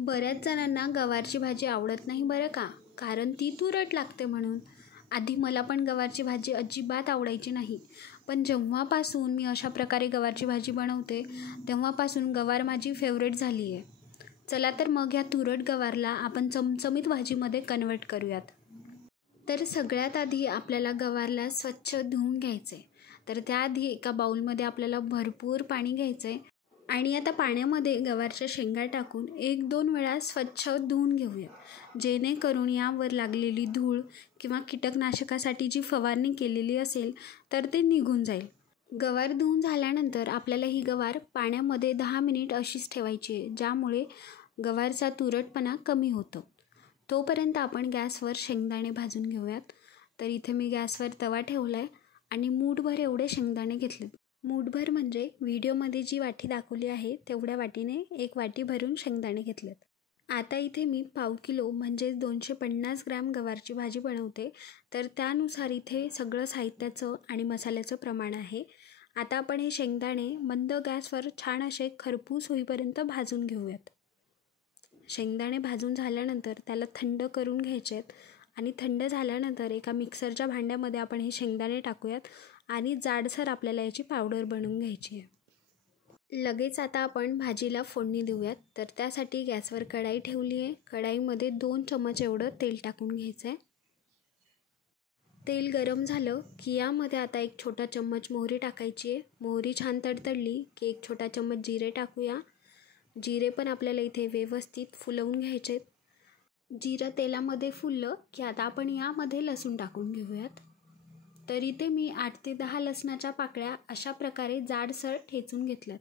बऱ्याच जणांना गवारची भाजी आवडत नाही बरं का, कारण ती तुरट लागते म्हणून. आधी मला पण गवारची भाजी अजिबात आवडायची नाही, पण जेव्हापासून मी अशा प्रकारे गवारची भाजी बनवते तेव्हापासून गवार माझी फेवरेट झाली आहे. चला तर मग ह्या तुरट गवारला आपण चमचमीत भाजीमध्ये कन्वर्ट करूयात. तर सगळ्यात आधी आपल्याला गवारला स्वच्छ धुवून घ्यायचं आहे. तर त्याआधी एका बाउलमध्ये आपल्याला भरपूर पाणी घ्यायचं आहे आणि आता पाण्यामध्ये गवारच्या शेंगा टाकून 1-2 वेळा स्वच्छ धुवून घेऊया, जेणेकरून यावर लागलेली धूळ किंवा कीटकनाशकासाठी जी फवारणी केलेली असेल तर ते निघून जाईल. गवार धुवून झाल्यानंतर आपल्याला ही गवार पाण्यामध्ये 10 मिनिट अशीच ठेवायची आहे, ज्यामुळे गवारचा तुरटपणा कमी होतो. तोपर्यंत आपण गॅसवर शेंगदाणे भाजून घेऊयात. तर इथे मी गॅसवर तवा ठेवला आहे आणि मूठभर एवढे शेंगदाणे घेतलेत. मूठभर म्हणजे व्हिडिओमध्ये जी वाटी दाखवली आहे तेवढ्या वाटीने 1 वाटी भरून शेंगदाणे घेतलेत. आता इथे मी 1/2 किलो म्हणजे 250 ग्रॅम गवारची भाजी बनवते, तर त्यानुसार इथे सगळं साहित्याचं आणि मसाल्याचं प्रमाण आहे. आता आपण हे शेंगदाणे मंद गॅसवर छान असे खरपूस होईपर्यंत भाजून घेऊयात. शेंगदाणे भाजून झाल्यानंतर त्याला थंड करून घ्यायचे आहेत आणि थंड झाल्यानंतर एका मिक्सरच्या भांड्यामध्ये आपण हे शेंगदाणे टाकूयात आणि जाडसर आपल्याला याची पावडर बनवून घ्यायची आहे. लगेच आता आपण भाजीला फोडणी देऊयात. तर त्यासाठी गॅसवर कढाई ठेवली आहे. कढाईमध्ये 2 चमच एवढं तेल टाकून घ्यायचं आहे. तेल गरम झालं की यामध्ये आता 1 छोटा चम्मच मोहरी टाकायची आहे. मोहरी छान तडतडली की 1 छोटा चम्मच जिरे टाकूया. जिरे पण आपल्याला इथे व्यवस्थित फुलवून घ्यायचे आहेत. जिरं तेलामध्ये फुललं की आता आपण यामध्ये लसूण टाकून घेऊयात. तर इथे मी 8 ते 10 लसणाच्या पाकळ्या अशा प्रकारे जाडसर ठेचून घेतल्यात.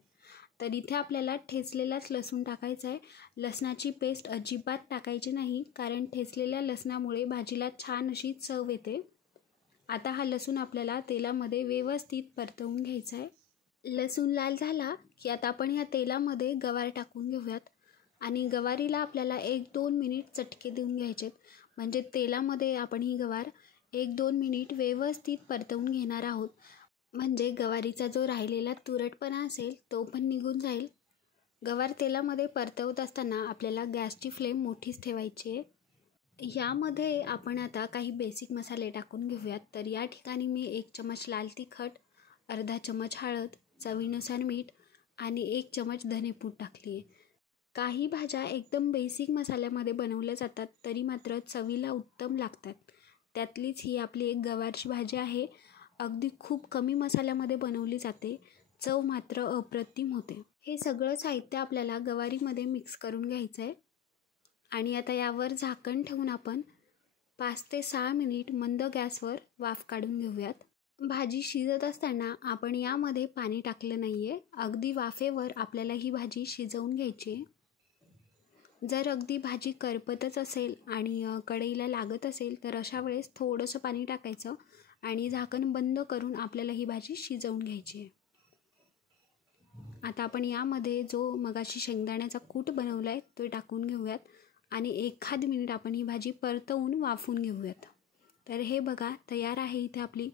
तर इथे आपल्याला ठेचलेलाच लसूण टाकायचा आहे. लसणाची पेस्ट अजिबात टाकायची नाही, कारण ठेचलेल्या लसणामुळे भाजीला छान अशी चव येते. आता हा लसूण आपल्याला तेलामध्ये व्यवस्थित परतवून घ्यायचा आहे. लसूण लाल झाला की आता आपण ह्या तेलामध्ये गवार टाकून घेऊयात आणि गवारीला आपल्याला 1-2 मिनिट चटके देऊन घ्यायचेत. म्हणजे तेलामध्ये आपण ही गवार 1-2 मिनिट व्यवस्थित परतवून घेणार आहोत. म्हणजे गवारीचा जो राहिलेला तुरटपणा असेल तो पण निघून जाईल. गवार तेलामध्ये परतवत असताना आपल्याला गॅसची फ्लेम मोठीच ठेवायची आहे. यामध्ये आपण आता काही बेसिक मसाले टाकून घेऊयात. तर या ठिकाणी मी 1 चमच लाल तिखट, अर्धा चमच हळद, चवीनुसार मीठ आणि 1 चमच धनेपूड टाकली आहे. काही भाज्या एकदम बेसिक मसाल्यामध्ये बनवल्या जातात तरी मात्र चवीला उत्तम लागतात. त्यातलीच ही आपली एक गवारची भाजी आहे. अगदी खूप कमी मसाल्यामध्ये बनवली जाते, चव मात्र अप्रतिम होते. हे सगळं साहित्य आपल्याला गवारीमध्ये मिक्स करून घ्यायचं आहे आणि आता यावर झाकण ठेवून आपण 5 ते 6 मिनिट मंद गॅसवर वाफ काढून घेऊयात. भाजी शिजत असताना आपण यामध्ये पाणी टाकलं नाही आहे. अगदी वाफेवर आपल्याला ही भाजी शिजवून घ्यायची आहे. जर अगदी भाजी करपतच असेल आणि कढईला लागत असेल तर अशा वेळेस थोडंसं पाणी टाकायचं आणि झाकण बंद करून आपल्याला ही भाजी शिजवून घ्यायची आहे. आता आपण यामध्ये जो मगाशी शेंगदाण्याचा कूट बनवला आहे तो टाकून घेऊयात आणि 1 मिनिट आपण ही भाजी परतवून वाफवून घेऊयात. तर हे बघा तयार आहे इथे आपली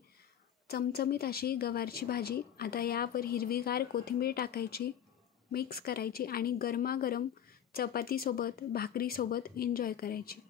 चमचमीत अशी गवारची भाजी. आता यावर हिरवीगार कोथिंबीर टाकायची, मिक्स करायची आणि गरमागरम चपातीसोबत भाकरीसोबत एन्जॉय करायची.